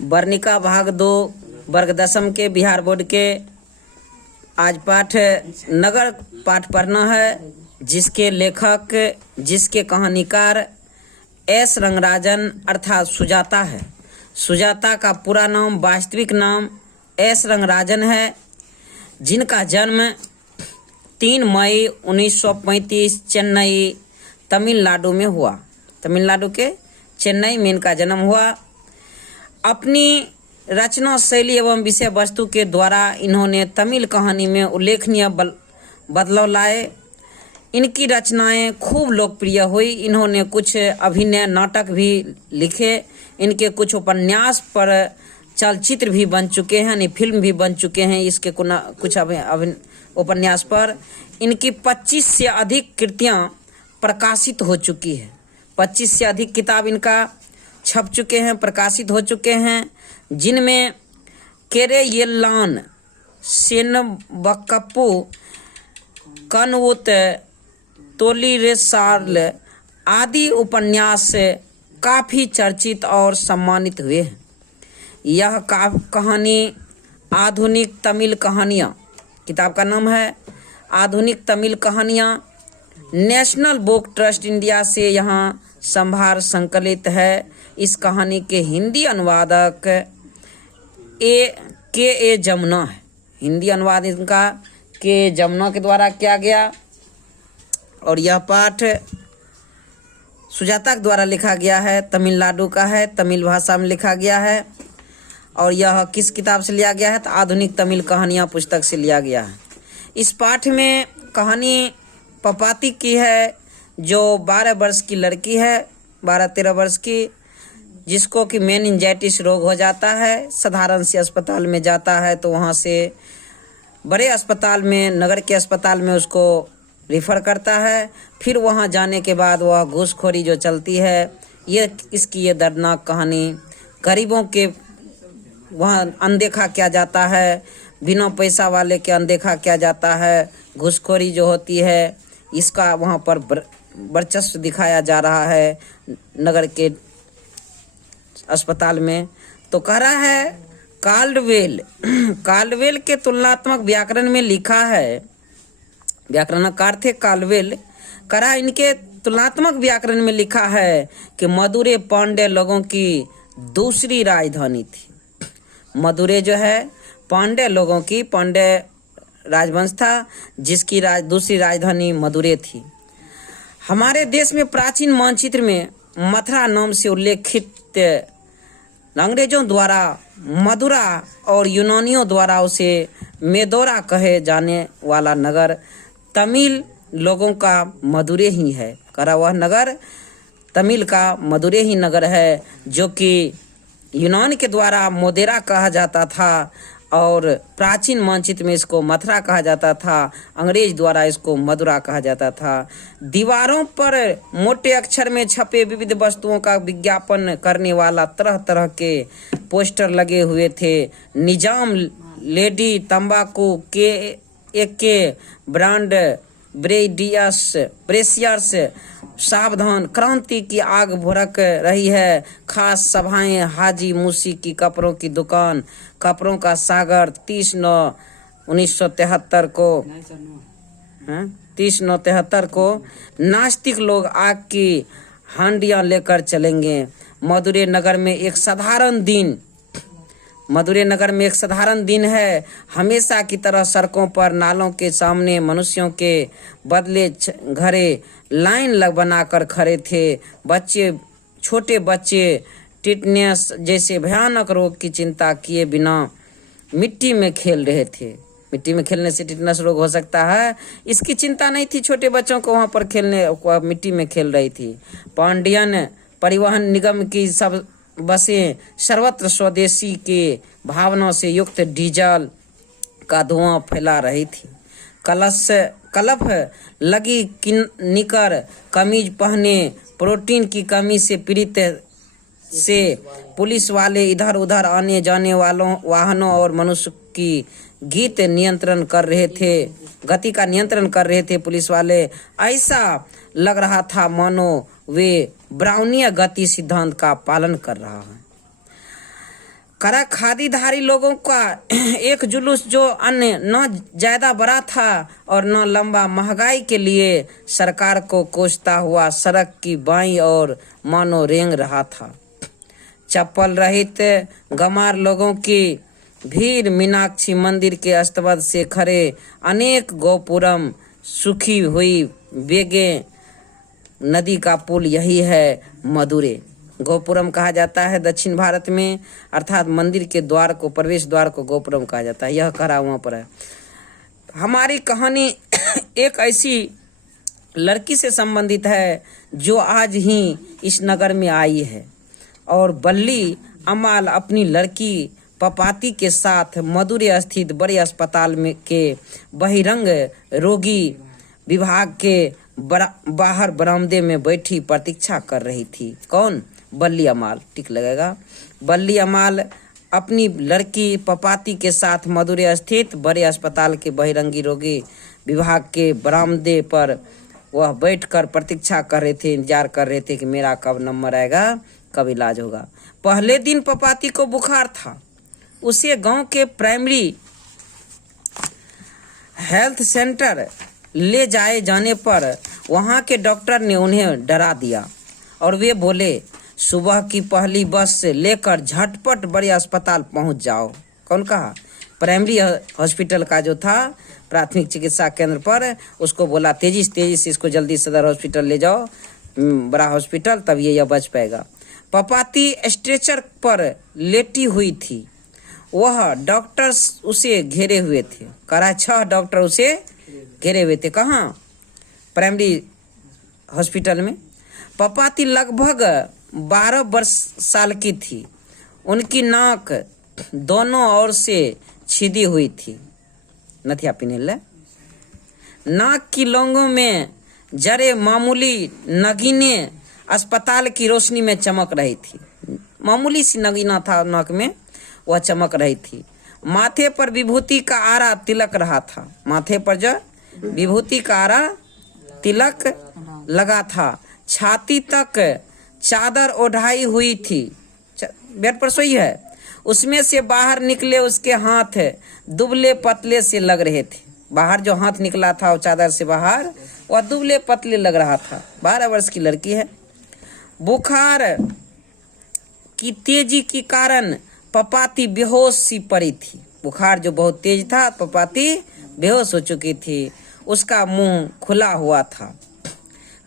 वर्णिका भाग 2 वर्ग दसम के बिहार बोर्ड के आज पाठ नगर पाठ पढ़ना है, जिसके लेखक जिसके कहानीकार एस रंगराजन अर्थात सुजाता है। सुजाता का पूरा नाम वास्तविक नाम एस रंगराजन है, जिनका जन्म 3 मई 1935 चेन्नई तमिलनाडु में हुआ। तमिलनाडु के चेन्नई में इनका जन्म हुआ। अपनी रचना शैली एवं विषय वस्तु के द्वारा इन्होंने तमिल कहानी में उल्लेखनीय बदलाव लाए। इनकी रचनाएं खूब लोकप्रिय हुई। इन्होंने कुछ अभिनय नाटक भी लिखे। इनके कुछ उपन्यास पर चलचित्र भी बन चुके हैं, यानी फिल्म भी बन चुके हैं इसके कुछ उपन्यास पर। इनकी 25 से अधिक कृतियां प्रकाशित हो चुकी है। 25 से अधिक किताब इनका छप चुके हैं, प्रकाशित हो चुके हैं, जिनमें केरेयेल्लान, सेनबक्कप्पू, कनवुत, तोलिरेसाल आदि उपन्यास काफ़ी चर्चित और सम्मानित हुए हैं। यह कहानी आधुनिक तमिल कहानियाँ, किताब का नाम है आधुनिक तमिल कहानियाँ, नेशनल बुक ट्रस्ट इंडिया से यहाँ संभार संकलित है। इस कहानी के हिंदी अनुवादक के जमुना है। हिंदी अनुवाद इनका के जमुना के द्वारा किया गया और यह पाठ सुजाता के द्वारा लिखा गया है। तमिलनाडु का है, तमिल भाषा में लिखा गया है। और यह किस किताब से लिया गया है? तो आधुनिक तमिल कहानियाँ पुस्तक से लिया गया है। इस पाठ में कहानी पपाती की है, जो 12 वर्ष की लड़की है, 12-13 वर्ष की, जिसको कि मेनिंजाइटिस रोग हो जाता है। साधारण से अस्पताल में जाता है तो वहाँ से बड़े अस्पताल में, नगर के अस्पताल में उसको रिफ़र करता है। फिर वहाँ जाने के बाद वह घूसखोरी जो चलती है, इसकी दर्दनाक कहानी। गरीबों के वहाँ अनदेखा किया जाता है, बिना पैसा वाले के अनदेखा किया जाता है। घूसखोरी जो होती है, इसका वहाँ पर वर्चस्व दिखाया जा रहा है नगर के अस्पताल में। तो कह रहा है काल्डवेल के तुलनात्मक व्याकरण में लिखा है, व्याकरणकार थे काल्डवेल। कह रहा है इनके तुलनात्मक व्याकरण में लिखा है कि मदुरै पांड्य लोगों की दूसरी राजधानी थी। मदुरै जो है पांड्य लोगों की, पांड्य राजवंश था, जिसकी दूसरी राजधानी मदुरै थी। हमारे देश में प्राचीन मानचित्र में मथुरा नाम से उल्लेखित अंग्रेजों द्वारा मदुरा और यूनानियों द्वारा उसे मेदोरा कहे जाने वाला नगर तमिल लोगों का मदुरै ही है। करा वह नगर तमिल का मदुरै ही नगर है, जो कि यूनान के द्वारा मोदेरा कहा जाता था और प्राचीन मानचित्र में इसको मथुरा कहा जाता था। अंग्रेज द्वारा इसको मदुरा कहा जाता था। दीवारों पर मोटे अक्षर में छपे विविध वस्तुओं का विज्ञापन करने वाला तरह तरह के पोस्टर लगे हुए थे। निजाम, लेडी तंबाकू के ब्रांड, ब्रेसियर्स, सावधान, क्रांति की आग भड़क रही है, खास सभाएं, हाजी मूसी की कपड़ों की दुकान, कपड़ों का सागर, 30/9/1973 को 30/9/73 को नास्तिक लोग आग की हांडियां लेकर चलेंगे। मदुरै नगर में एक साधारण दिन है। हमेशा की तरह सड़कों पर, नालों के सामने मनुष्यों के बदले घरे लाइन बनाकर खड़े थे। छोटे बच्चे टिटनेस जैसे भयानक रोग की चिंता किए बिना मिट्टी में खेल रहे थे। मिट्टी में खेलने से टिटनेस रोग हो सकता है, इसकी चिंता नहीं थी। छोटे बच्चों को वहाँ पर मिट्टी में खेल रही थी। पांडियन परिवहन निगम की सब बसें सर्वत्र स्वदेशी के भावना से युक्त डीजल का धुआं फैला रही थी। कलफ लगी निकर कमीज पहने, प्रोटीन की कमी से पीड़ित से पुलिस वाले इधर उधर आने जाने वालों वाहनों और मनुष्य की गति का नियंत्रण कर रहे थे। पुलिस वाले ऐसा लग रहा था मानो वे ब्राउनीय गति सिद्धांत का पालन कर रहा है। करा खादीधारी लोगों का एक जुलूस जो अन्य न ज्यादा बड़ा था और न लंबा, महंगाई के लिए सरकार को कोसता हुआ सड़क की बाईं ओर मानो रेंग रहा था। चप्पल रहित गंवार लोगों की भीड़ मीनाक्षी मंदिर के अस्तबद से खड़े अनेक गोपुरम, सूखी हुई बेगे नदी का पुल, यही है मदुरै। गोपुरम कहा जाता है दक्षिण भारत में, अर्थात मंदिर के द्वार को, प्रवेश द्वार को गोपुरम कहा जाता है। यह खड़ा वहाँ पर है। हमारी कहानी एक ऐसी लड़की से संबंधित है जो आज ही इस नगर में आई है और बल्ली अमाल अपनी लड़की पपाती के साथ मदुरै स्थित बड़े अस्पताल में के बहिरंग रोगी विभाग के बाहर बरामदे में बैठी प्रतीक्षा कर रही थी। कौन? बल्ली अमाल। टिक लगेगा। बल्ली अमाल अपनी लड़की पपाती के साथ मदुरै स्थित बड़े अस्पताल के बहिरंगी रोगी विभाग के बरामदे पर वह बैठकर प्रतीक्षा कर रहे थे, इंतजार कर रहे थे कि मेरा कब नंबर आएगा, कब इलाज होगा। पहले दिन पपाती को बुखार था। उसे गांव के प्राइमरी हेल्थ सेंटर ले जाने पर वहां के डॉक्टर ने उन्हें डरा दिया और वे बोले, सुबह की पहली बस से लेकर झटपट बड़े अस्पताल पहुंच जाओ। कौन कहा? प्राइमरी हॉस्पिटल का जो था प्राथमिक चिकित्सा केंद्र पर, उसको बोला तेजी से इसको जल्दी सदर हॉस्पिटल ले जाओ, बड़ा हॉस्पिटल, तब ये बच पाएगा। पपाती स्ट्रेचर पर लेटी हुई थी। वह डॉक्टर्स उसे घेरे हुए थे। करा 6 डॉक्टर उसे घेरे हुए थे। कहाँ? प्राइमरी हॉस्पिटल में। पपाती लगभग 12 साल की थी। उनकी नाक दोनों ओर से छिदी हुई थी। नथिया पिन्हले। नाक की लौंगों में जरे मामूली नगीने अस्पताल की रोशनी में चमक रही थी। मामूली सी नगीना था नाक में, वह चमक रही थी। माथे पर विभूति का आरा तिलक रहा था। माथे पर जो विभूति का आरा तिलक लगा था। छाती तक चादर ओढ़ाई हुई थी। बेड पर सोई है। उसमें से बाहर निकले उसके हाथ दुबले पतले से लग रहे थे। बाहर जो हाथ निकला था वो चादर से बाहर, वह दुबले पतले लग रहा था। 12 वर्ष की लड़की है। बुखार की तेजी के कारण पपाती बेहोश सी पड़ी थी। बुखार जो बहुत तेज था, पपाती बेहोश हो चुकी थी। उसका मुंह खुला हुआ था।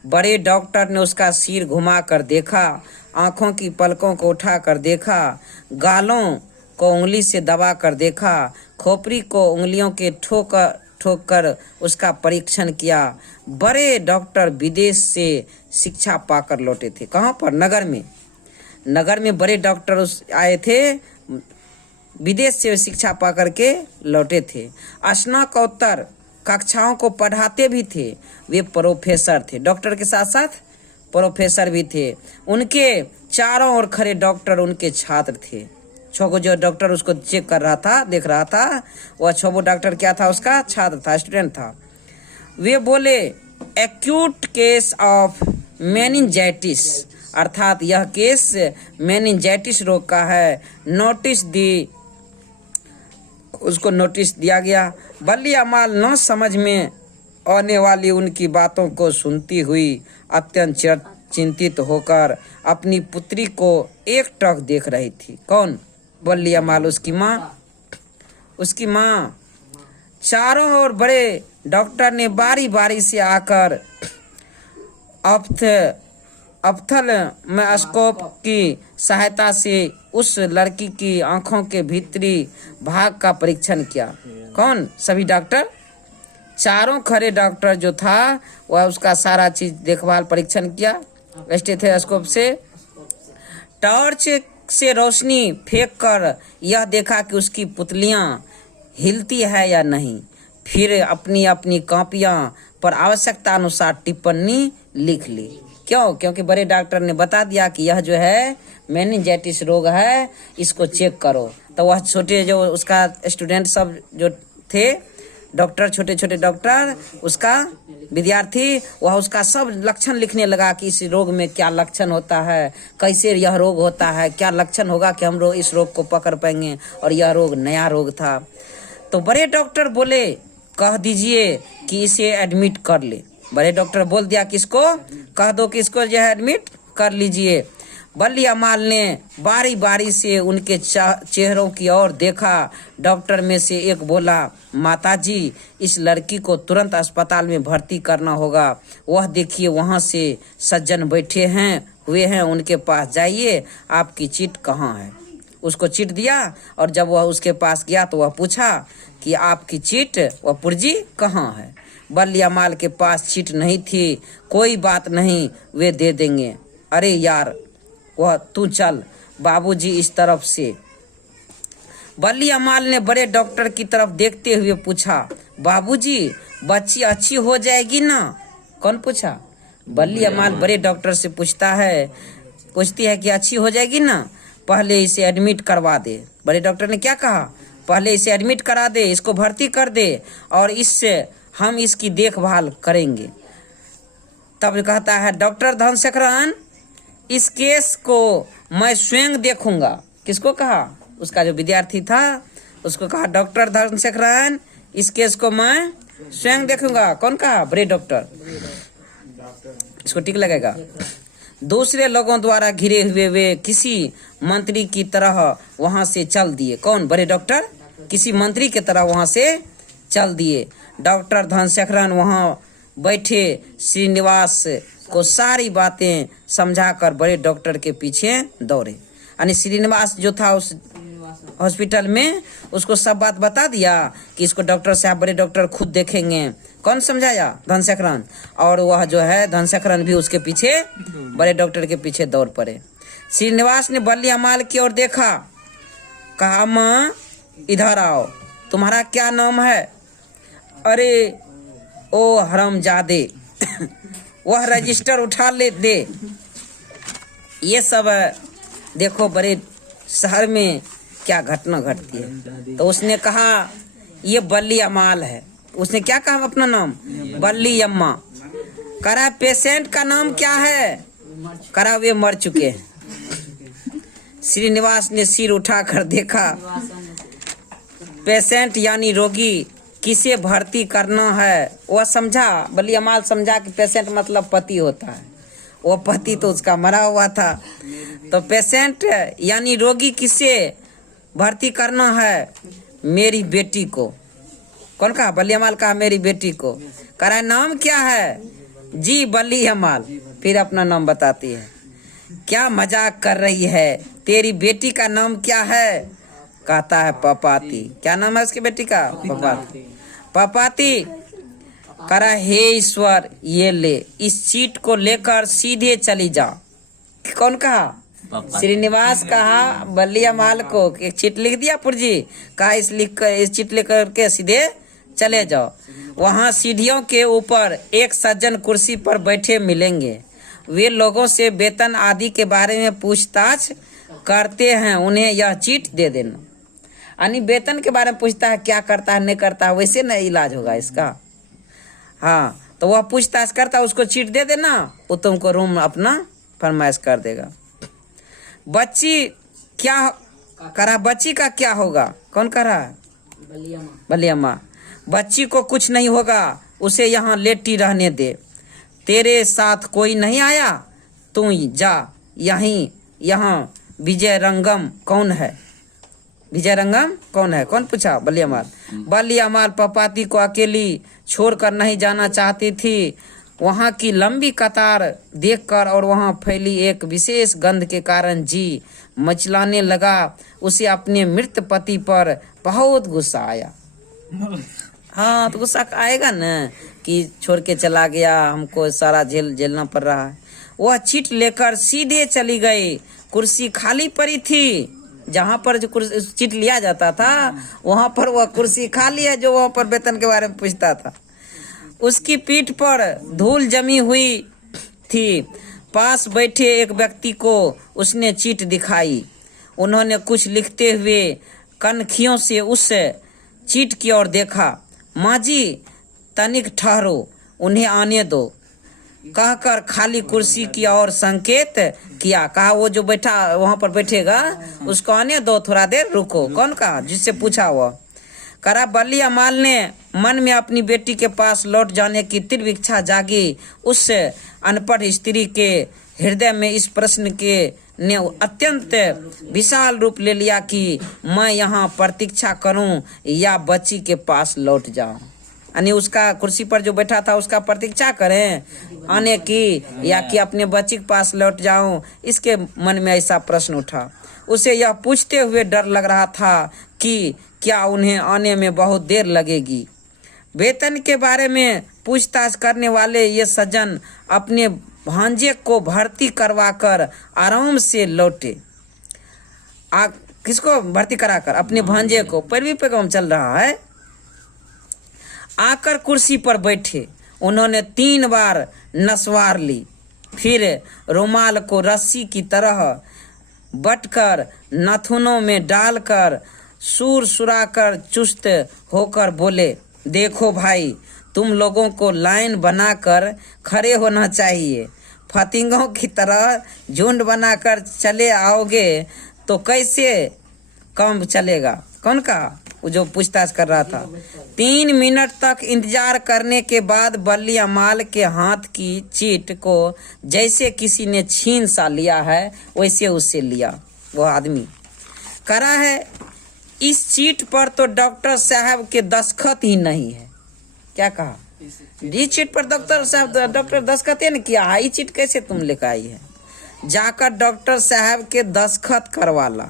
बड़े डॉक्टर ने उसका सिर घुमा कर देखा, आंखों की पलकों को उठा कर देखा, गालों को उंगली से दबा कर देखा, खोपड़ी को उंगलियों के ठोक कर उसका परीक्षण किया। बड़े डॉक्टर विदेश से शिक्षा पाकर लौटे थे। कहाँ पर? नगर में। नगर में बड़े डॉक्टर आए थे, विदेश से शिक्षा पाकर के लौटे थे। स्नातकोत्तर कक्षाओं को पढ़ाते भी थे। वे प्रोफेसर थे। डॉक्टर के साथ साथ प्रोफेसर भी थे। उनके चारों ओर खड़े डॉक्टर उनके छात्र थे। 6 जो डॉक्टर उसको चेक कर रहा था, देख रहा था, वह 6 डॉक्टर क्या था? उसका छात्र था, स्टूडेंट था। वे बोले, एक्यूट केस ऑफ मेनिंजाइटिस, अर्थात यह केस मेनिंजाइटिस रोग का है। उसको नोटिस दिया गया। बल्ली अमाल न समझ में आने वाली उनकी बातों को सुनती हुई अत्यंत चिंतित होकर अपनी पुत्री को एकटक देख रही थी। कौन? बल्ली अमाल, उसकी माँ। उसकी माँ। चारों ओर बड़े डॉक्टर ने बारी बारी से आकर ऑप्थेल्मोस्कोप की सहायता से उस लड़की की आंखों के भीतरी भाग का परीक्षण किया। कौन? सभी डॉक्टर, चारों खड़े डॉक्टर जो था वह उसका सारा चीज देखभाल परीक्षण किया स्टेथोस्कोप से। टॉर्च से रोशनी फेंक कर यह देखा कि उसकी पुतलियां हिलती है या नहीं। फिर अपनी अपनी कॉपियां पर आवश्यकता अनुसार टिप्पणी लिख ली। क्यों? क्योंकि बड़े डॉक्टर ने बता दिया कि यह जो है मेनिंजाइटिस रोग है, इसको चेक करो। तो वह छोटे जो उसका स्टूडेंट सब जो थे डॉक्टर, छोटे छोटे डॉक्टर, उसका विद्यार्थी, वह उसका सब लक्षण लिखने लगा कि इस रोग में क्या लक्षण होता है, कैसे यह रोग होता है, क्या लक्षण होगा कि हम लोग इस रोग को पकड़ पाएंगे, और यह रोग नया रोग था। तो बड़े डॉक्टर बोले कह दीजिए कि इसे एडमिट कर ले। बड़े डॉक्टर बोल दिया कि इसको कह दो कि इसको जो है एडमिट कर लीजिए। बल्ली अमाल ने बारी बारी से उनके चेहरों की ओर देखा। डॉक्टर में से एक बोला, माताजी, इस लड़की को तुरंत अस्पताल में भर्ती करना होगा। वह देखिए वहाँ से सज्जन बैठे हुए हैं, उनके पास जाइए, आपकी चिट कहाँ है। उसको चिट दिया, और जब वह उसके पास गया तो वह पूछा कि आपकी चिट व पुर्जी कहाँ है। बल्ली अमाल के पास चिट नहीं थी। कोई बात नहीं, वे दे देंगे। अरे यार, वह तू चल, बाबूजी इस तरफ से। बल्ली अमाल ने बड़े डॉक्टर की तरफ देखते हुए पूछा, बाबूजी बच्ची अच्छी हो जाएगी ना? कौन पूछा? बल्ली अमाल बड़े डॉक्टर से पूछती है कि अच्छी हो जाएगी ना, पहले इसे एडमिट करवा दे। बड़े डॉक्टर ने क्या कहा? पहले इसे एडमिट करा दे, इसको भर्ती कर दे, और इससे हम इसकी देखभाल करेंगे। तब कहता है, डॉक्टर धनशेखरन, इस केस को मैं स्वयं देखूंगा। किसको कहा? उसका जो विद्यार्थी था उसको कहा, डॉक्टर धनशेखरन, इस केस को मैं स्वयं देखूंगा। कौन कहा? बड़े डॉक्टर। इसको ठीक लगेगा। दूसरे लोगों द्वारा घिरे हुए वे किसी मंत्री की तरह वहां से चल दिए। कौन? बड़े डॉक्टर किसी मंत्री की तरह वहां से चल दिए। डॉक्टर धनशेखरन वहां बैठे श्रीनिवास को सारी बातें समझाकर बड़े डॉक्टर के पीछे दौड़े। यानी श्रीनिवास जो था उस हॉस्पिटल में, उसको सब बात बता दिया कि इसको डॉक्टर साहब, बड़े डॉक्टर खुद देखेंगे। कौन समझाया? धनशेखरन। और वह जो है धनशेखरन भी उसके पीछे, बड़े डॉक्टर के पीछे दौड़ पड़े। श्रीनिवास ने बल्ली अमाल की ओर देखा, कहा, माँ इधर आओ, तुम्हारा क्या नाम है? अरे ओ हरामजादे, वह रजिस्टर उठा ले दे। ये सब देखो बड़े शहर में क्या घटना घटती है। तो उसने कहा, ये बल्ली अमाल है। उसने क्या कहा अपना नाम? बल्ली अम्मा। करा पेशेंट का नाम क्या है? करा वे मर चुके हैं। श्रीनिवास ने सिर उठाकर देखा। पेशेंट यानी रोगी, किसे भर्ती करना है वह समझा। बल्ली अमाल समझा कि पेशेंट मतलब पति होता है। वो पति तो उसका मरा हुआ था। तो पेशेंट यानी रोगी किसे भर्ती करना है? मेरी बेटी को। कौन कहा? बल्ली अमाल कहा, मेरी बेटी को। करा नाम क्या है? जी बल्ली अमाल। फिर अपना नाम बताती है। क्या मजाक कर रही है? तेरी बेटी का नाम क्या है? कहता है पपाती। क्या नाम है उसकी बेटी का? पपाती। पपाती। करा, हे ईश्वर, ये ले, इस चीट को लेकर सीधे चली जा। कौन कहा? श्रीनिवास कहा बल्ली अमाल को, एक चिट लिख दिया पुरजी, कहा इस चिट लेकर के सीधे चले जाओ। वहां सीढ़ियों के ऊपर एक सज्जन कुर्सी पर बैठे मिलेंगे। वे लोगों से वेतन आदि के बारे में पूछताछ करते हैं, उन्हें यह चिट दे देना। यानी वेतन के बारे में पूछता है, क्या करता है नहीं करता है, वैसे न इलाज होगा इसका। हाँ, तो वह पूछताछ करता, उसको चिट दे देना, वो तुमको रूम अपना फरमाइश कर देगा। बच्ची क्या करा? बच्ची का क्या होगा? कौन कर रहा है? बल्ली अम्मा। बच्ची को कुछ नहीं होगा, उसे यहाँ लेटी रहने दे। तेरे साथ कोई नहीं आया? तू जा। यहाँ विजय रंगम कौन है? विजय रंगम कौन है? कौन पूछा? बल्ली अमाल। बल्ली अमाल पपाती को अकेली छोड़कर नहीं जाना चाहती थी। वहाँ की लंबी कतार देखकर और वहाँ फैली एक विशेष गंध के कारण जी मचलाने लगा। उसे अपने मृत पति पर बहुत गुस्सा आया। हाँ, तो गुस्सा आएगा न कि छोड़ के चला गया, हमको सारा झेलना पड़ रहा है। वह चिट लेकर सीधे चली गई। कुर्सी खाली पड़ी थी। जहाँ पर जो चिट लिया जाता था वहाँ पर वह कुर्सी खाली है, जो वहाँ पर वेतन के बारे में पूछता था। उसकी पीठ पर धूल जमी हुई थी। पास बैठे एक व्यक्ति को उसने चिट दिखाई। उन्होंने कुछ लिखते हुए कनखियों से उस चिट की ओर देखा। माँ जी तनिक ठहरो, उन्हें आने दो, कहकर खाली कुर्सी की ओर संकेत किया। कहा वो जो बैठा वहां पर बैठेगा उसको आने दो, थोड़ा देर रुको। कौन कहा? जिससे पूछा हुआ। करा बल्ली अमाल ने मन में अपनी बेटी के पास लौट जाने की तीव्र इच्छा जागी। उस अनपढ़ स्त्री के हृदय में इस प्रश्न के ने अत्यंत विशाल रूप ले लिया कि मैं यहाँ प्रतीक्षा करूं या बच्ची के पास लौट जाऊं। यानी उसका कुर्सी पर जो बैठा था उसका प्रतीक्षा करें आने की, या कि अपने बच्ची के पास लौट जाऊं। इसके मन में ऐसा प्रश्न उठा। उसे यह पूछते हुए डर लग रहा था कि क्या उन्हें आने में बहुत देर लगेगी। वेतन के बारे में पूछताछ करने वाले ये सज्जन अपने भांजे को भर्ती करवाकर आराम से लौटे। किसको भर्ती कराकर? अपने भांजे को। पैरवी पे काम चल रहा है। आकर कुर्सी पर बैठे। उन्होंने 3 बार नसवार ली, फिर रुमाल को रस्सी की तरह बटकर नाखूनों में डालकर सुर सुराकर चुस्त होकर बोले, देखो भाई, तुम लोगों को लाइन बनाकर खड़े होना चाहिए। फतिंगों की तरह झुंड बनाकर चले आओगे तो कैसे काम चलेगा? कौन कहा? वो जो पूछताछ कर रहा था। 3 मिनट तक इंतजार करने के बाद बल्ली अमाल के हाथ की चीट को जैसे किसी ने छीन सा लिया है वैसे उससे लिया। वो आदमी करा है, इस चीट पर तो डॉक्टर साहब के दस्तखत ही नहीं है। क्या कहा? ये चीट पर डॉक्टर दस्तखत ने किया है, ये चीट कैसे तुम लेकर आई है? जाकर डॉक्टर साहब के दस्तखत करवा ला।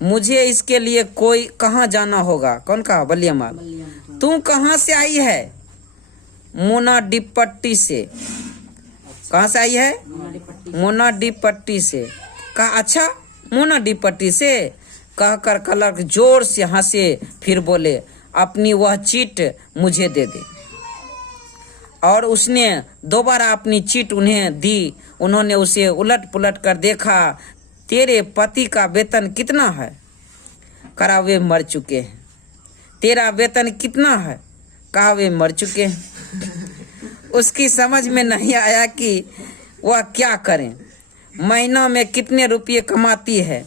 मुझे इसके लिए कोई कहाँ जाना होगा? कौन कहा? बल्ली अमाल। तू कहाँ से आई है? मोना डिपट्टी से। कहाँ से आई है? मोना डिपट्टी से। कहा अच्छा, मोना डिपट्टी से। कहकर क्लर्क जोर से हंसे, फिर बोले, अपनी वह चीट मुझे दे दे। और उसने दोबारा अपनी चीट उन्हें दी। उन्होंने उसे उलट पुलट कर देखा। तेरे पति का वेतन कितना है? कहा वे मर चुके हैं। तेरा वेतन कितना है? कहा वे मर चुके हैं। उसकी समझ में नहीं आया कि वह क्या करें। महीनों में कितने रुपये कमाती है?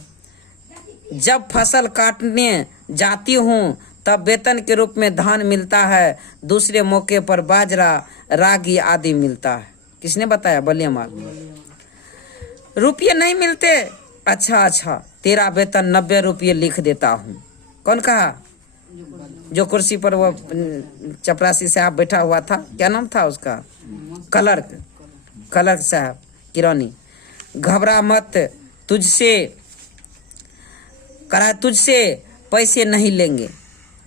जब फसल काटने जाती हूँ तब वेतन के रूप में धान मिलता है, दूसरे मौके पर बाजरा, रागी आदि मिलता है। किसने बताया? बल्ली अमाल। रुपये नहीं मिलते? अच्छा, तेरा वेतन 90 रुपये लिख देता हूँ। कौन कहा? जो कुर्सी पर वो चपरासी साहब बैठा हुआ था, क्या नाम था उसका? क्लर्क साहब किरानी। घबरा मत, तुझसे पैसे नहीं लेंगे।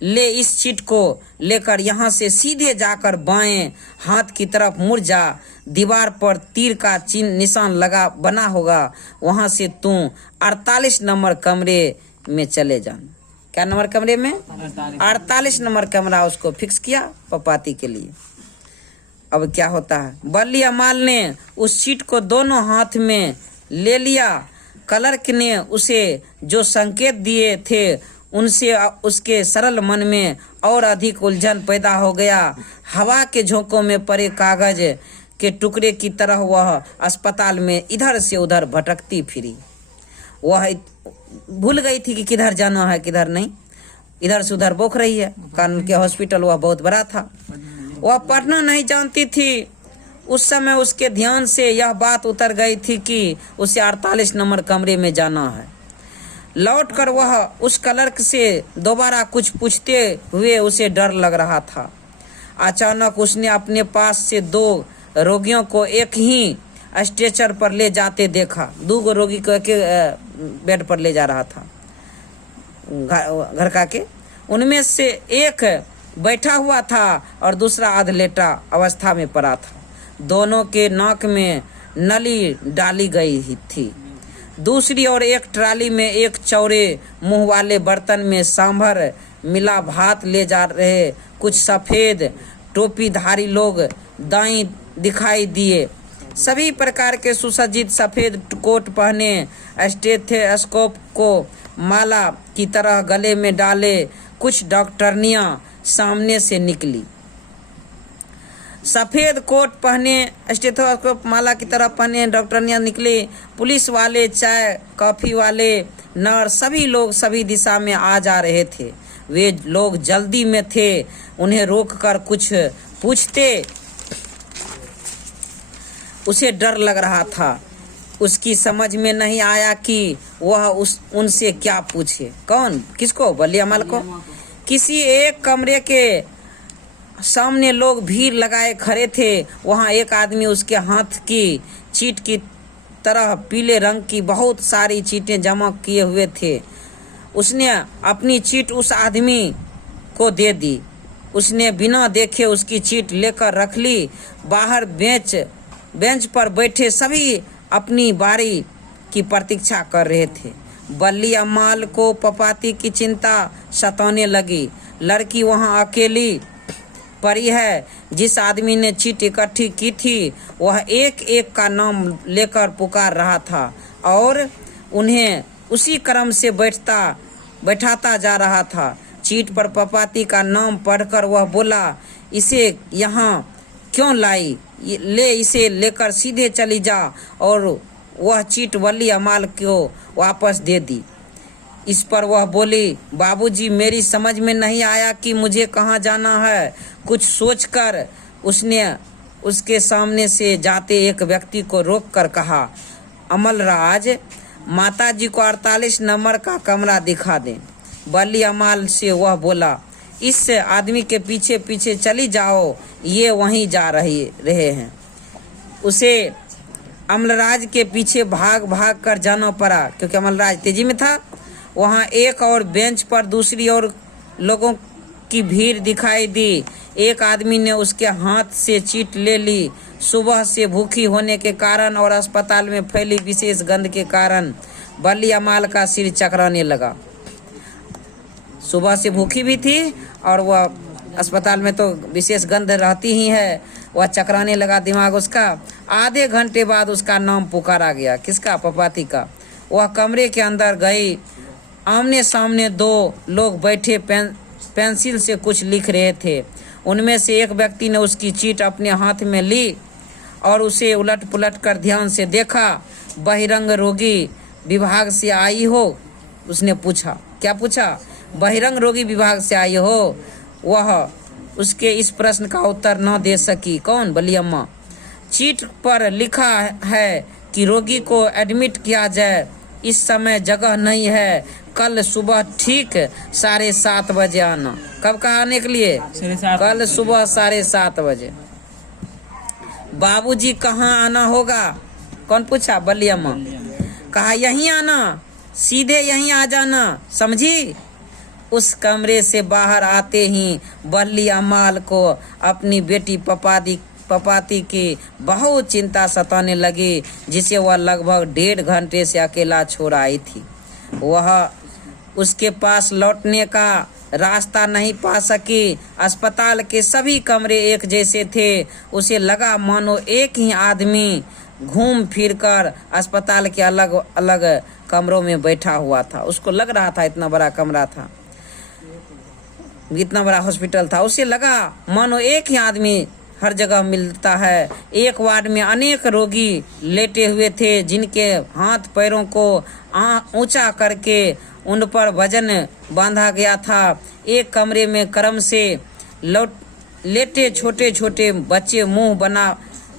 ले इस चीट को लेकर यहाँ से सीधे जाकर बाएं हाथ की तरफ मुड़ जा। दीवार पर तीर का चिन्ह निशान लगा बना होगा, वहाँ से तू 48 नंबर कमरे में चले जाना। क्या नंबर कमरे में? 48 नंबर कमरा उसको फिक्स किया पपाती के लिए। अब क्या होता है? बल्ली अमाल ने उस चीट को दोनों हाथ में ले लिया। क्लर्क ने उसे जो संकेत दिए थे उनसे उसके सरल मन में और अधिक उलझन पैदा हो गया। हवा के झोंकों में पड़े कागज के टुकड़े की तरह वह अस्पताल में इधर से उधर भटकती फिरी। वह भूल गई थी कि किधर जाना है किधर नहीं। इधर से उधर बोख रही है। कानून के हॉस्पिटल वह बहुत बड़ा था। वह पढ़ना नहीं जानती थी। उस समय उसके ध्यान से यह बात उतर गई थी कि उसे 48 नंबर कमरे में जाना है। लौटकर वह उस क्लर्क से दोबारा कुछ पूछते हुए उसे डर लग रहा था। अचानक उसने अपने पास से 2 रोगियों को एक ही स्ट्रेचर पर ले जाते देखा। 2 रोगी को एक बेड पर ले जा रहा था घर का के। उनमें से एक बैठा हुआ था और दूसरा अधलेटा अवस्था में पड़ा था। दोनों के नाक में नली डाली गई थी। दूसरी ओर एक ट्राली में एक चौड़े मुंह वाले बर्तन में सांभर मिला भात ले जा रहे कुछ सफ़ेद टोपीधारी लोग दाईं दिखाई दिए। सभी प्रकार के सुसज्जित सफ़ेद कोट पहने, स्टेथोस्कोप को माला की तरह गले में डाले कुछ डॉक्टरनियाँ सामने से निकली। सफेद कोट पहने, स्टेथोस्कोप माला की तरह पहने डॉक्टरनियां निकले। पुलिस वाले, चाय कॉफी वाले, नर्स, सभी लोग सभी दिशा में आ जा रहे थे। वे लोग जल्दी में थे। उन्हें रोककर कुछ पूछते उसे डर लग रहा था। उसकी समझ में नहीं आया कि वह उनसे क्या पूछे। कौन? किसको? बल्ली माल को। किसी एक कमरे के सामने लोग भीड़ लगाए खड़े थे। वहां एक आदमी, उसके हाथ की चीट की तरह पीले रंग की बहुत सारी चीटें जमा किए हुए थे। उसने अपनी चीट उस आदमी को दे दी। उसने बिना देखे उसकी चीट लेकर रख ली। बाहर बेंच पर बैठे सभी अपनी बारी की प्रतीक्षा कर रहे थे। बल्ली अम्माल को पपाती की चिंता सताने लगी। लड़की वहां अकेली पड़ी है। जिस आदमी ने चीट इकट्ठी की थी वह एक एक का नाम लेकर पुकार रहा था और उन्हें उसी क्रम से बैठाता जा रहा था। चीट पर पपाती का नाम पढ़कर वह बोला, इसे यहाँ क्यों लाई? ले इसे लेकर सीधे चली जा। और वह चीट बल्ली अम्माल को वापस दे दी। इस पर वह बोली, बाबूजी, मेरी समझ में नहीं आया कि मुझे कहाँ जाना है। कुछ सोचकर उसने उसके सामने से जाते एक व्यक्ति को रोककर कहा, अमलराज, माताजी को 48 नंबर का कमरा दिखा दें। बल्ली अम्माल से वह बोला, इस आदमी के पीछे पीछे चली जाओ, ये वहीं जा रहे हैं। उसे अमलराज के पीछे भाग कर जाना पड़ा क्योंकि अमलराज तेजी में था। वहां एक और बेंच पर दूसरी ओर लोगों की भीड़ दिखाई दी। एक आदमी ने उसके हाथ से चीट ले ली। सुबह से भूखी होने के कारण और अस्पताल में फैली विशेष गंध के कारण बल्ली अम्माल का सिर चकराने लगा। सुबह से भूखी भी थी और वह अस्पताल में तो विशेष गंध रहती ही है। वह चकराने लगा दिमाग उसका। आधे घंटे बाद उसका नाम पुकारा गया। किसका? पपाती का। वह कमरे के अंदर गई। आमने सामने दो लोग बैठे पेंसिल से कुछ लिख रहे थे। उनमें से एक व्यक्ति ने उसकी चीट अपने हाथ में ली और उसे उलट पुलट कर ध्यान से देखा। बहिरंग रोगी विभाग से आई हो? उसने पूछा। क्या पूछा? बहिरंग रोगी विभाग से आई हो? वह उसके इस प्रश्न का उत्तर न दे सकी। कौन? बल्ली अम्मा। चीट पर लिखा है कि रोगी को एडमिट किया जाए। इस समय जगह नहीं है। कल सुबह ठीक 7:30 बजे आना। कब कहा आने के लिए? कल सुबह 7:30 बजे। बाबूजी, कहाँ आना होगा? कौन पूछा? बल्ली अम्मा। कहा, यहीं आना, सीधे यहीं आ जाना, समझी? उस कमरे से बाहर आते ही बल्ली अम्माल को अपनी बेटी पपाती की बहुत चिंता सताने लगी, जिसे वह लगभग 1.5 घंटे से अकेला छोड़ आई थी। वह उसके पास लौटने का रास्ता नहीं पा सकी। अस्पताल के सभी कमरे एक जैसे थे। उसे लगा मानो एक ही आदमी घूम फिर कर अस्पताल के अलग अलग कमरों में बैठा हुआ था। उसको लग रहा था इतना बड़ा कमरा था, इतना बड़ा हॉस्पिटल था। उसे लगा मानो एक ही आदमी हर जगह मिलता है। एक वार्ड में अनेक रोगी लेटे हुए थे, जिनके हाथ पैरों को ऊंचा करके उन पर वजन बांधा गया था। एक कमरे में क्रम से लेटे छोटे छोटे बच्चे मुंह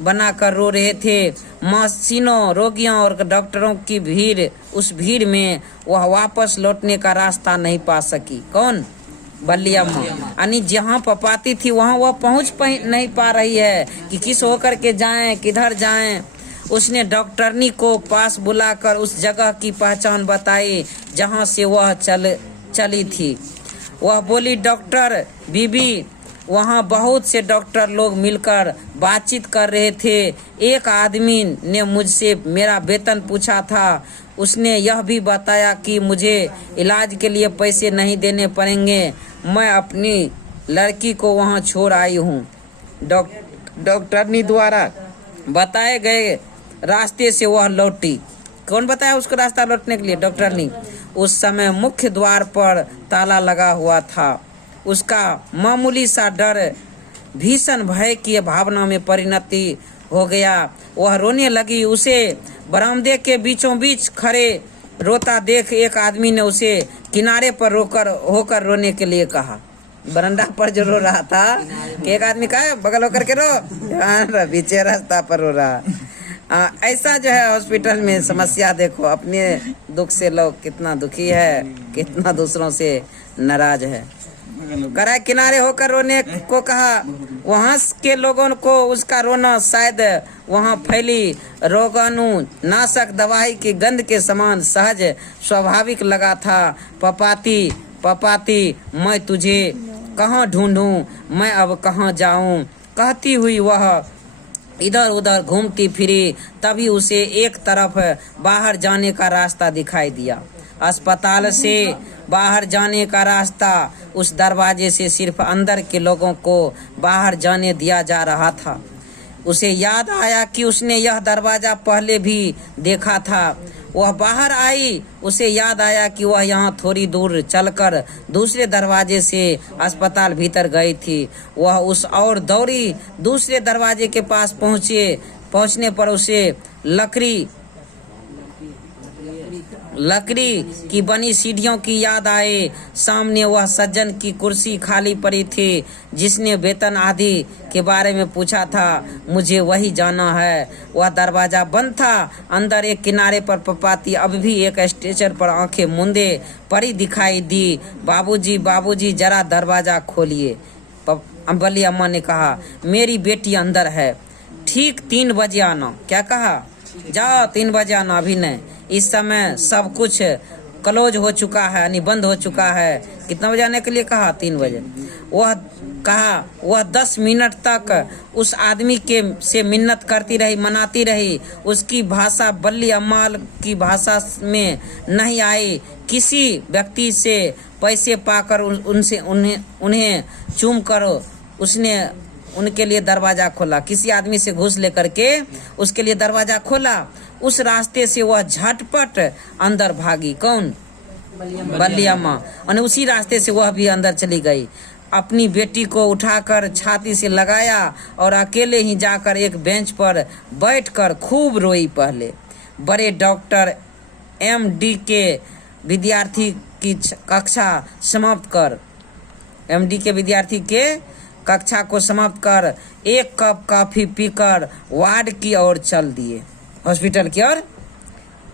बना कर रो रहे थे। मशीनों, रोगियों और डॉक्टरों की भीड़, उस भीड़ में वह वापस लौटने का रास्ता नहीं पा सकी। कौन? बल्ली अम्मा। यानी जहाँ पपाती थी वहाँ वह पहुँच नहीं पा रही है कि किस होकर के जाएं, किधर जाएं। उसने डॉक्टरनी को पास बुलाकर उस जगह की पहचान बताई जहाँ से वह चली थी। वह बोली, डॉक्टर बीबी, वहाँ बहुत से डॉक्टर लोग मिलकर बातचीत कर रहे थे। एक आदमी ने मुझसे मेरा वेतन पूछा था। उसने यह भी बताया कि मुझे इलाज के लिए पैसे नहीं देने पड़ेंगे। मैं अपनी लड़की को वहाँ छोड़ आई हूँ। डॉक्टरनी द्वारा बताए गए रास्ते से वह लौटी। कौन बताया उसको रास्ता लौटने के लिए? डॉक्टरनी। उस समय मुख्य द्वार पर ताला लगा हुआ था उसका मामूली सा डर भीषण भय की भावना में परिणति हो गया। वह रोने लगी। उसे बरामदे के बीचों बीच खड़े रोता देख एक आदमी ने उसे किनारे पर होकर रोने के लिए कहा। बरंडा पर जो रो रहा था कि एक आदमी कहा बगल होकर के रो, पीछे रास्ता पर रो रहा। ऐसा जो है हॉस्पिटल में समस्या देखो, अपने दुख से लोग कितना दुखी है, कितना दूसरों से नाराज है। कराए किनारे होकर रोने को कहा। वहां के लोगों को उसका रोना शायद वहां फैली रोगाणु नाशक दवाई की गंध के समान सहज स्वाभाविक लगा था। पपाती मैं तुझे कहाँ ढूंढूं, मैं अब कहाँ जाऊं, कहती हुई वह इधर उधर घूमती फिरी। तभी उसे एक तरफ बाहर जाने का रास्ता दिखाई दिया। अस्पताल से बाहर जाने का रास्ता, उस दरवाजे से सिर्फ अंदर के लोगों को बाहर जाने दिया जा रहा था। उसे याद आया कि उसने यह दरवाजा पहले भी देखा था। वह बाहर आई। उसे याद आया कि वह यहाँ थोड़ी दूर चलकर दूसरे दरवाजे से अस्पताल भीतर गई थी। वह उस और दौड़ी दूसरे दरवाजे के पास पहुँचने पर उसे लकड़ी की बनी सीढ़ियों की याद आए। सामने वह सज्जन की कुर्सी खाली पड़ी थी जिसने वेतन आदि के बारे में पूछा था। मुझे वही जाना है। वह दरवाजा बंद था। अंदर एक किनारे पर पपाती अब भी एक स्ट्रेचर पर आंखें मूंदे पड़ी दिखाई दी। बाबूजी जरा दरवाजा खोलिए, बली अम्मा ने कहा। मेरी बेटी अंदर है, ठीक 3 बजे आना। क्या कहा? जाओ 3 बजे आना, अभी नहीं। इस समय सब कुछ क्लोज हो चुका है, यानी बंद हो चुका है। कितना बजे आने के लिए कहा? 3 बजे। वह 10 मिनट तक उस आदमी से मिन्नत करती रही, मनाती रही। उसकी भाषा बल्ली अम्मा की भाषा में नहीं आई। किसी व्यक्ति से पैसे पाकर उन्हें चूम कर उसने उनके लिए दरवाजा खोला। किसी आदमी से घूस लेकर के उसके लिए दरवाजा खोला। उस रास्ते से वह झटपट अंदर भागी। कौन? बल्ली अम्मा। और उसी रास्ते से वह भी अंदर चली गई। अपनी बेटी को उठाकर छाती से लगाया और अकेले ही जाकर एक बेंच पर बैठकर खूब रोई। पहले बड़े डॉक्टर MD के विद्यार्थी की कक्षा को समाप्त कर एक कप कॉफी पीकर वार्ड की ओर चल दिए। हॉस्पिटल की ओर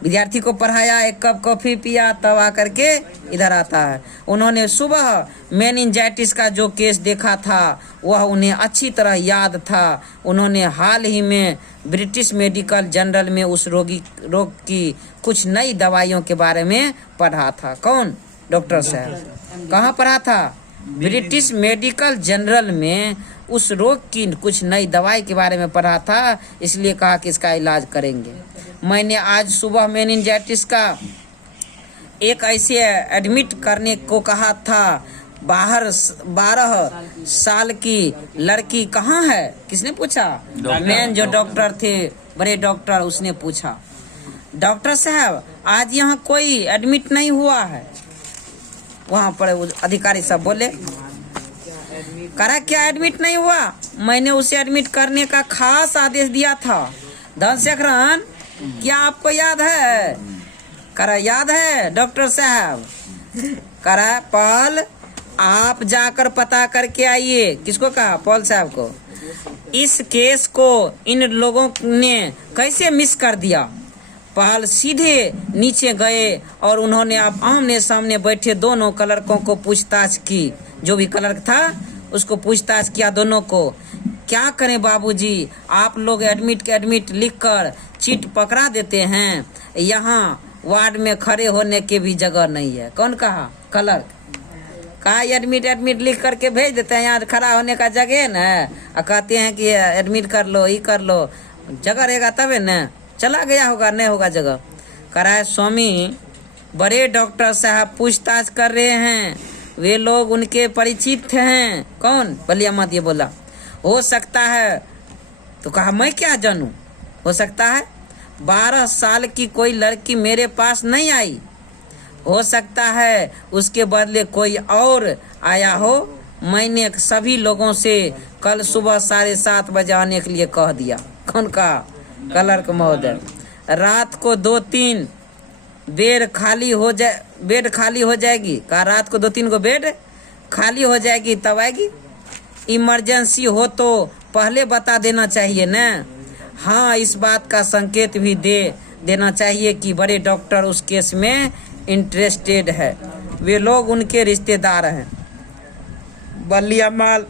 विद्यार्थी को पढ़ाया, एक कप कॉफी पिया, तब आकर के इधर आता है। उन्होंने सुबह मेनिंजाइटिस का जो केस देखा था वह उन्हें अच्छी तरह याद था। उन्होंने हाल ही में ब्रिटिश मेडिकल जर्नल में उस रोग की कुछ नई दवाइयों के बारे में पढ़ा था। कौन? डॉक्टर साहब। कहाँ पढ़ा था? ब्रिटिश मेडिकल जर्नल में उस रोग की कुछ नई दवाई के बारे में पढ़ा था, इसलिए कहा कि इसका इलाज करेंगे। मैंने आज सुबह मेनिंजाइटिस का एक ऐसे एडमिट करने को कहा था। 12 साल की लड़की कहाँ है? किसने पूछा? मैन जो डॉक्टर थे, बड़े डॉक्टर, उसने पूछा। डॉक्टर साहब आज यहाँ कोई एडमिट नहीं हुआ है। वहाँ पर अधिकारी सब बोले, करा क्या एडमिट नहीं हुआ? मैंने उसे एडमिट करने का खास आदेश दिया था। धनशेखरन, क्या आपको याद है? करा याद है डॉक्टर साहब। करा पॉल, आप जाकर पता करके आइए। किसको कहा? पॉल साहब को। इस केस को इन लोगों ने कैसे मिस कर दिया? पॉल सीधे नीचे गए और उन्होंने अब आमने सामने बैठे दोनों क्लर्कों को पूछताछ की। जो भी क्लर्क था उसको पूछताछ किया दोनों को। क्या करें बाबूजी, आप लोग एडमिट लिखकर चिट पकड़ा देते हैं। यहाँ वार्ड में खड़े होने के भी जगह नहीं है। कौन कहा? क्लर्क। कहा एडमिट लिख करके भेज देते हैं, यहाँ खड़ा होने का जगह है ना। और कहते हैं कि एडमिट कर लो, ये कर लो, जगह रहेगा तबे न। चला गया होगा, नहीं होगा जगह। कराए स्वामी, बड़े डॉक्टर साहब पूछताछ कर रहे हैं। वे लोग उनके परिचित हैं। कौन? बलिया मत ये बोला। हो सकता है। तो कहा मैं क्या जानूं? हो सकता है 12 साल की कोई लड़की मेरे पास नहीं आई। हो सकता है उसके बदले कोई और आया हो। मैंने सभी लोगों से कल सुबह 7:30 बजे आने के लिए कह दिया। कौन कहा? क्लर्क महोदय। रात को 2-3 बेड खाली हो जाएगी। कहा रात को 2-3 को बेड खाली हो जाएगी तब आएगी। इमरजेंसी हो तो पहले बता देना चाहिए न। हाँ, इस बात का संकेत भी देना चाहिए कि बड़े डॉक्टर उस केस में इंटरेस्टेड है। वे लोग उनके रिश्तेदार हैं। बल्ली अम्माल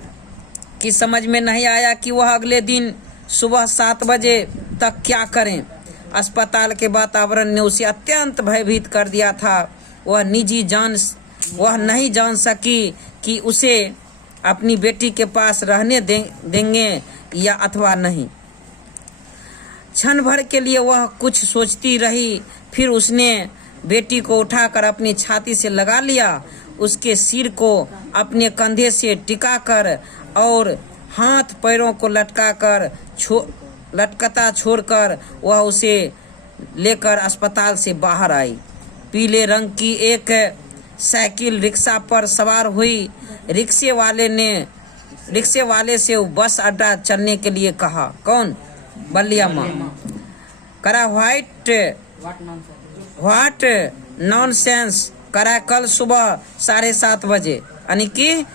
की समझ में नहीं आया कि वह अगले दिन सुबह 7 बजे तक क्या करें। अस्पताल के वातावरण ने उसे अत्यंत भयभीत कर दिया था। वह नहीं जान सकी कि उसे अपनी बेटी के पास रहने देंगे या अथवा नहीं। क्षण भर के लिए वह कुछ सोचती रही, फिर उसने बेटी को उठाकर अपनी छाती से लगा लिया, उसके सिर को अपने कंधे से टिकाकर और हाथ पैरों को लटकता छोड़कर वह उसे लेकर अस्पताल से बाहर आई। पीले रंग की एक साइकिल रिक्शा पर सवार हुई। रिक्शे वाले से बस अड्डा चलने के लिए कहा। कौन? बल्ली अम्मा। करा व्हाट नॉनसेंस। करा कल सुबह 7:30 बजे, यानी कि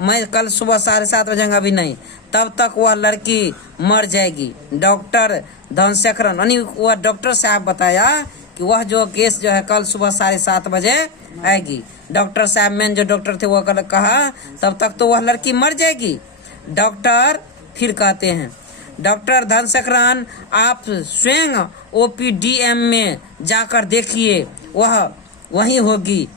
मैं कल सुबह 7:30 बजे अभी नहीं, तब तक वह लड़की मर जाएगी। डॉक्टर धनशेखरन, यानी वह डॉक्टर साहब बताया कि वह जो केस जो है कल सुबह 7:30 बजे आएगी। डॉक्टर साहब मेन जो डॉक्टर थे वो कल कहा तब तक तो वह लड़की मर जाएगी। डॉक्टर फिर कहते हैं, डॉक्टर धनशेखरन आप स्वयं OPDM में जाकर देखिए, वह वहीं होगी।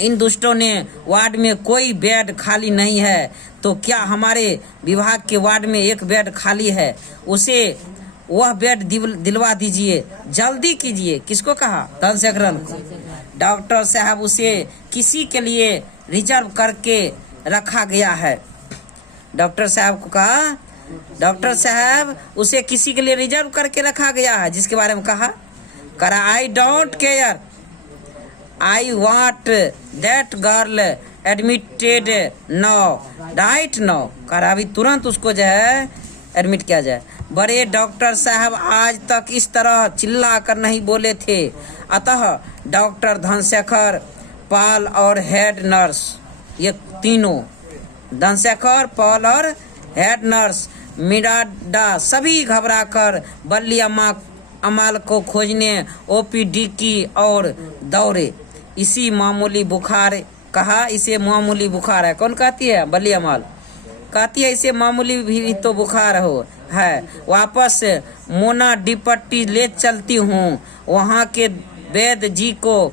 इन दुष्टों ने वार्ड में कोई बेड खाली नहीं है, तो क्या हमारे विभाग के वार्ड में एक बेड खाली है? उसे वह बेड दिलवा दीजिए, जल्दी कीजिए। किसको कहा? धनशेखरन को। डॉक्टर साहब उसे किसी के लिए रिजर्व करके रखा गया है। डॉक्टर साहब को कहा, डॉक्टर साहब उसे किसी के लिए रिजर्व करके रखा गया है, जिसके बारे में कहा। करा I don't care, I want that girl admitted now, right now. करा अभी तुरंत उसको जो है एडमिट किया जाए। बड़े डॉक्टर साहब आज तक इस तरह चिल्ला कर नहीं बोले थे। अतः डॉक्टर धनशेखर, पॉल और हेड नर्स, ये तीनों, धनशेखर, पॉल और हेड नर्स मिरांडा सभी घबराकर बल्ली अम्माल को खोजने OPD की और दौड़े। इसे मामूली बुखार है। कौन कहती है? बल्ली अम्माल कहती है इसे मामूली भी तो बुखार है। वापस मोना डिपट्टी ले चलती हूँ, वहाँ के वैद्य जी को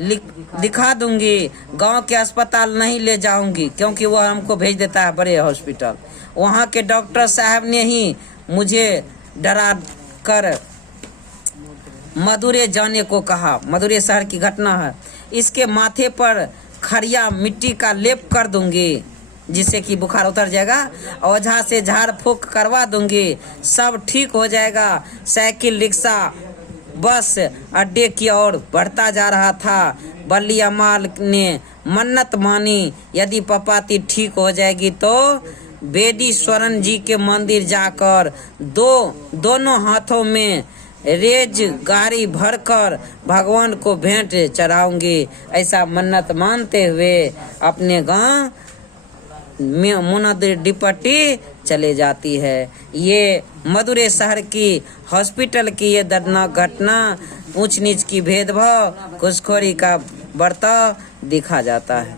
दिखा दूंगी। गांव के अस्पताल नहीं ले जाऊंगी, क्योंकि वह हमको भेज देता है बड़े हॉस्पिटल। वहाँ के डॉक्टर साहब ने ही मुझे डरा कर मदुरै जाने को कहा। मदुरै शहर की घटना है। इसके माथे पर खड़िया मिट्टी का लेप कर दूंगी, जिससे कि बुखार उतर जाएगा। ओझा से झाड़ फूक करवा दूंगी, सब ठीक हो जाएगा। साइकिल रिक्शा बस अड्डे की ओर बढ़ता जा रहा था। बल्ली अम्माल ने मन्नत मानी, यदि पपाती ठीक हो जाएगी तो बेदीश्वरन जी के मंदिर जाकर दोनों हाथों में रेज गाड़ी भरकर भगवान को भेंट चढ़ाऊंगी। ऐसा मन्नत मानते हुए अपने गांव मोना डिपट्टी चले जाती है। ये मदुरै शहर की हॉस्पिटल की ये दर्दनाक घटना, ऊंच नीच की भेदभाव, घूसखोरी का बर्ताव दिखा जाता है।